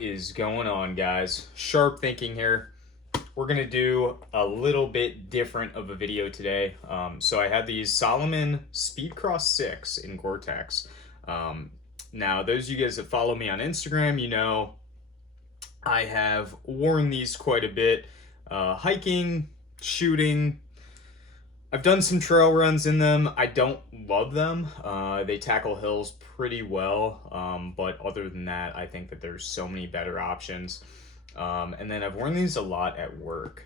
What is going on, guys? Sharp thinking here. We're gonna do a little bit different of a video today. So I had these Salomon Speedcross 6 in Gortex. Now, those of you guys that follow me on Instagram, you know I have worn these quite a bit. Hiking, shooting. I've done some trail runs in them. I don't love them. They tackle hills pretty well, but other than that, I think that there's so many better options. And then I've worn these a lot at work,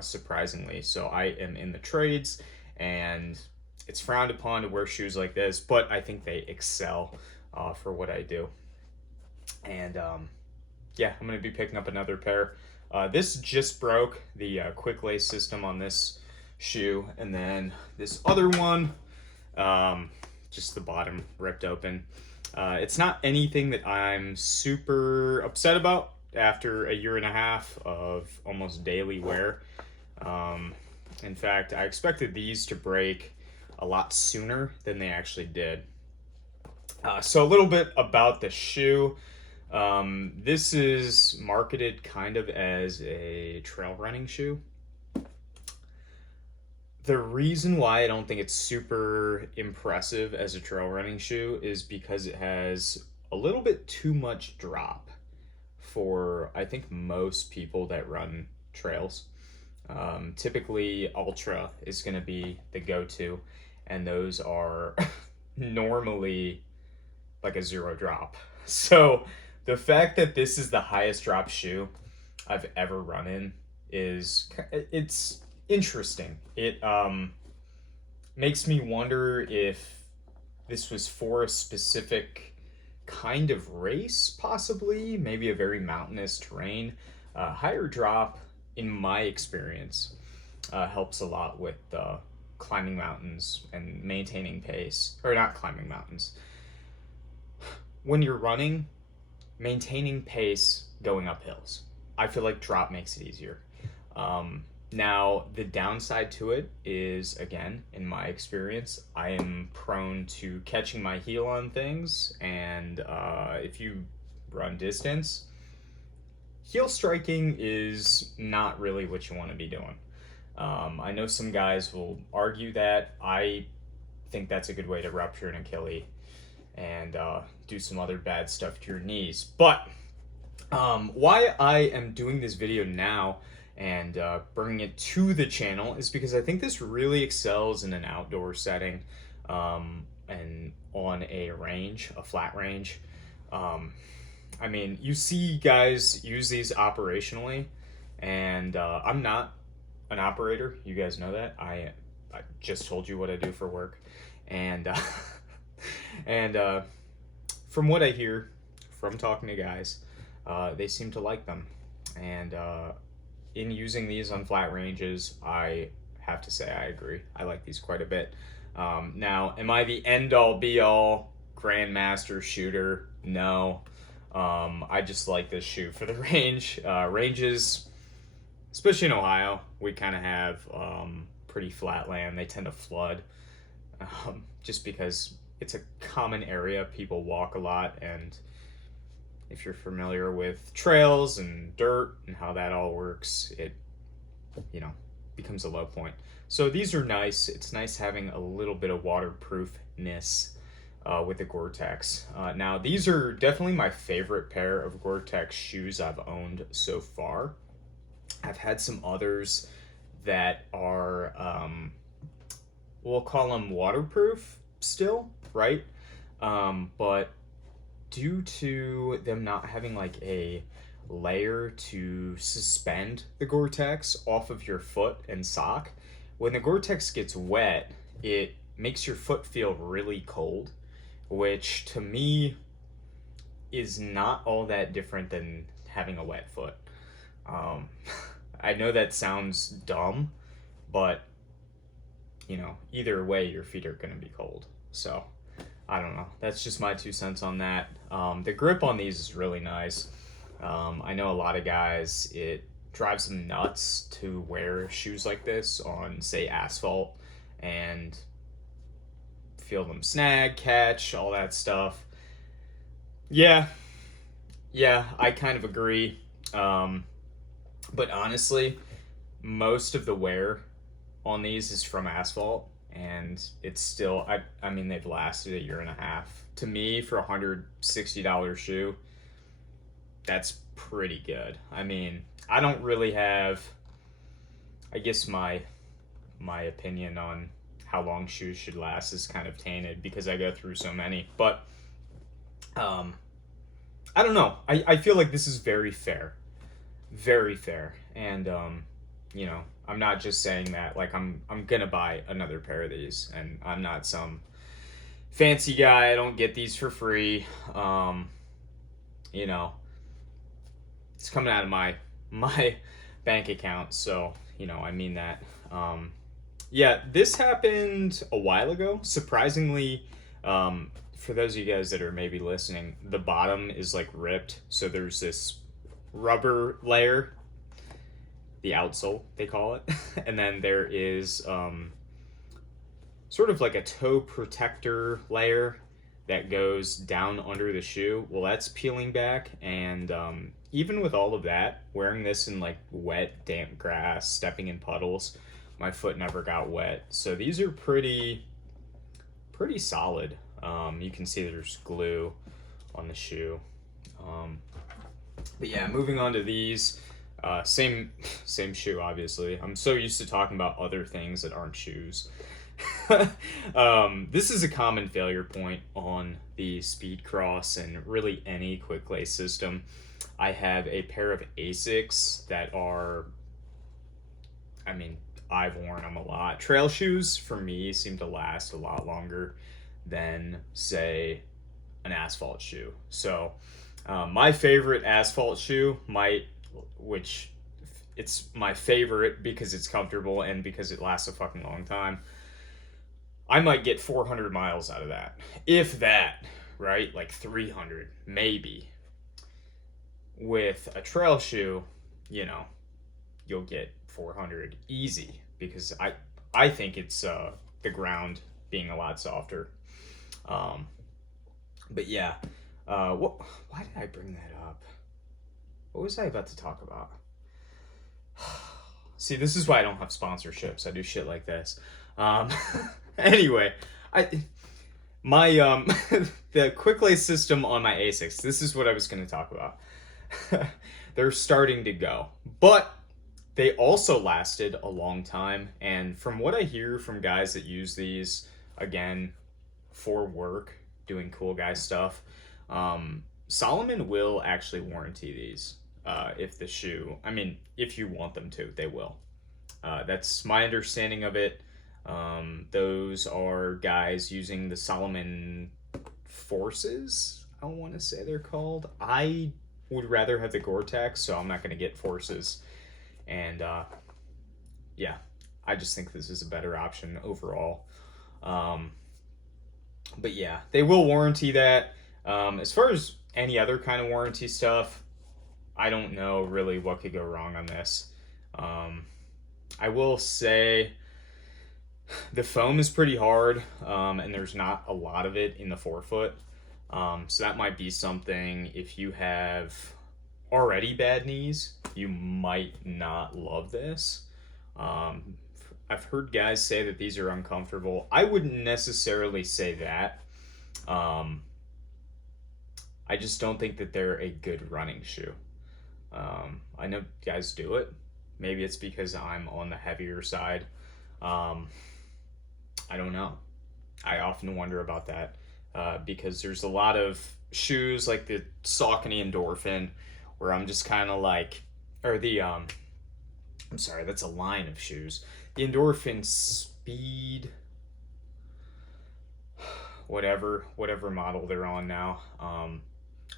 surprisingly. So I am in the trades, and it's frowned upon to wear shoes like this, but I think they excel for what I do. And yeah, I'm going to be picking up another pair. This just broke, the quick lace system on this shoe, and then this other one, just the bottom ripped open. It's not anything that I'm super upset about after a year and a half of almost daily wear. In fact, I expected these to break a lot sooner than they actually did. So a little bit about the shoe. This is marketed kind of as a trail running shoe. The reason why I don't think it's super impressive as a trail running shoe is because it has a little bit too much drop for, I think, most people that run trails. Typically, Ultra is going to be the go-to, and those are normally like a zero drop. So the fact that this is the highest drop shoe I've ever run in it's interesting. It makes me wonder if this was for a specific kind of race, possibly, maybe a very mountainous terrain. Higher drop, in my experience, helps a lot with climbing mountains and maintaining pace, or not climbing mountains. When you're running, maintaining pace going up hills, I feel like drop makes it easier. Now, the downside to it is, again, in my experience, I am prone to catching my heel on things, and if you run distance, heel striking is not really what you want to be doing. I know some guys will argue that. I think that's a good way to rupture an Achilles and do some other bad stuff to your knees. But why I am doing this video now and bringing it to the channel is because I think this really excels in an outdoor setting, and on a range, a flat range. I mean, you see guys use these operationally, and I'm not an operator. You guys know that. I just told you what I do for work, and from what I hear from talking to guys, they seem to like them, and in using these on flat ranges, I have to say I agree. I like these quite a bit. Now, am I the end-all, be-all grandmaster shooter? No. I just like this shoe for the range. Ranges, especially in Ohio, we kind of have pretty flat land. They tend to flood just because it's a common area. People walk a lot, and if you're familiar with trails and dirt and how that all works, it, becomes a low point. So these are nice. It's nice having a little bit of waterproofness with the Gortex. Now, these are definitely my favorite pair of Gortex shoes I've owned so far. I've had some others that are, we'll call them waterproof still, right? But due to them not having like a layer to suspend the Gortex off of your foot and sock, when the Gortex gets wet, it makes your foot feel really cold, which to me is not all that different than having a wet foot. I know that sounds dumb, but either way, your feet are going to be cold. So I don't know. That's just my 2 cents on that. The grip on these is really nice. I know a lot of guys, it drives them nuts to wear shoes like this on, say, asphalt and feel them snag, catch, all that stuff. Yeah, Yeah, I kind of agree. Um, but honestly, most of the wear on these is from asphalt, and it's still I mean they've lasted a year and a half. To me, for $160 shoe, that's pretty good. I mean, I don't really have, I guess my opinion on how long shoes should last is kind of tainted because I go through so many. But um, I don't know. I feel like this is very fair, and you know, I'm not just saying that. Like I'm gonna buy another pair of these, and I'm not some fancy guy. I don't get these for free. You know, it's coming out of my bank account, so you know, I mean that. Yeah, this happened a while ago. Surprisingly, for those of you guys that are maybe listening, the bottom is like ripped, so there's this rubber layer, the outsole they call it, and then there is sort of like a toe protector layer that goes down under the shoe. Well, that's peeling back, and even with all of that, wearing this in like wet, damp grass, stepping in puddles, my foot never got wet. So these are pretty solid. You can see there's glue on the shoe. Um, but yeah, moving on to these. Same shoe, obviously. I'm so used to talking about other things that aren't shoes. This is a common failure point on the Speedcross and really any quick lace system. I have a pair of Asics that are, I mean, I've worn them a lot. Trail shoes for me seem to last a lot longer than, say, an asphalt shoe. So, my favorite asphalt shoe which it's my favorite because it's comfortable and because it lasts a fucking long time. I might get 400 miles out of that. If that, right? Like 300, maybe. With a trail shoe, you know, you'll get 400 easy because I think it's the ground being a lot softer. Um, but yeah, why did I bring that up? What was I about to talk about? See, this is why I don't have sponsorships. I do shit like this. Um, anyway, I my the quick lace system on my Asics. This is what I was going to talk about. They're starting to go, but they also lasted a long time. And from what I hear from guys that use these again for work, doing cool guy stuff, Solomon will actually warranty these. If the shoe, I mean, if you want them to, they will. That's my understanding of it. Those are guys using the Salomon Forces, I want to say they're called. I would rather have the Gore-Tex, so I'm not going to get Forces. And yeah, I just think this is a better option overall. But yeah, they will warranty that. As far as any other kind of warranty stuff, I don't know really what could go wrong on this. I will say the foam is pretty hard, and there's not a lot of it in the forefoot. So that might be something if you have already bad knees, you might not love this. I've heard guys say that these are uncomfortable. I wouldn't necessarily say that. I just don't think that they're a good running shoe. I know guys do it. Maybe it's because I'm on the heavier side. I don't know. I often wonder about that because there's a lot of shoes like the Saucony Endorphin where I'm just kind of like, or the, I'm sorry, that's a line of shoes. The Endorphin Speed, whatever model they're on now.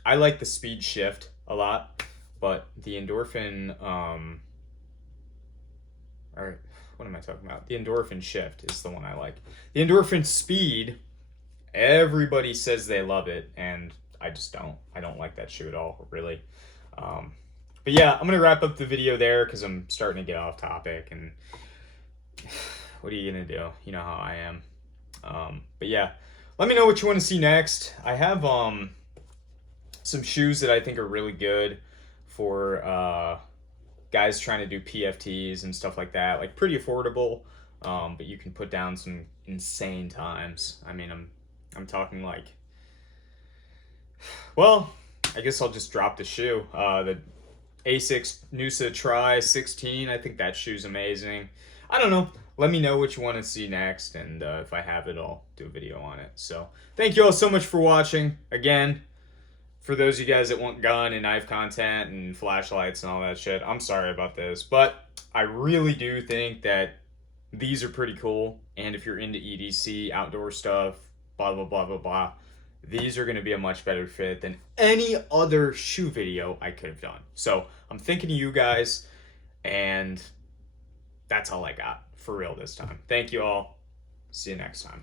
I like the Speed Shift a lot, but the Endorphin, or what am I talking about? The Endorphin Shift is the one I like. The Endorphin Speed, everybody says they love it, and I just don't. I don't like that shoe at all, really. But yeah, I'm gonna wrap up the video there because I'm starting to get off topic, and what are you gonna do? You know how I am. But yeah, let me know what you want to see next. I have some shoes that I think are really good for guys trying to do PFTs and stuff like that. Like pretty affordable, but you can put down some insane times. I mean, I'm talking like, well, I guess I'll just drop the shoe. The Asics Nusa Tri 16. I think that shoe's amazing. I don't know. Let me know what you want to see next, and if I have it, I'll do a video on it. So, thank you all so much for watching. Again, for those of you guys that want gun and knife content and flashlights and all that shit, I'm sorry about this, but I really do think that these are pretty cool. And if you're into EDC, outdoor stuff, blah, blah, blah, blah, blah, these are going to be a much better fit than any other shoe video I could have done. So I'm thinking of you guys, and that's all I got for real this time. Thank you all. See you next time.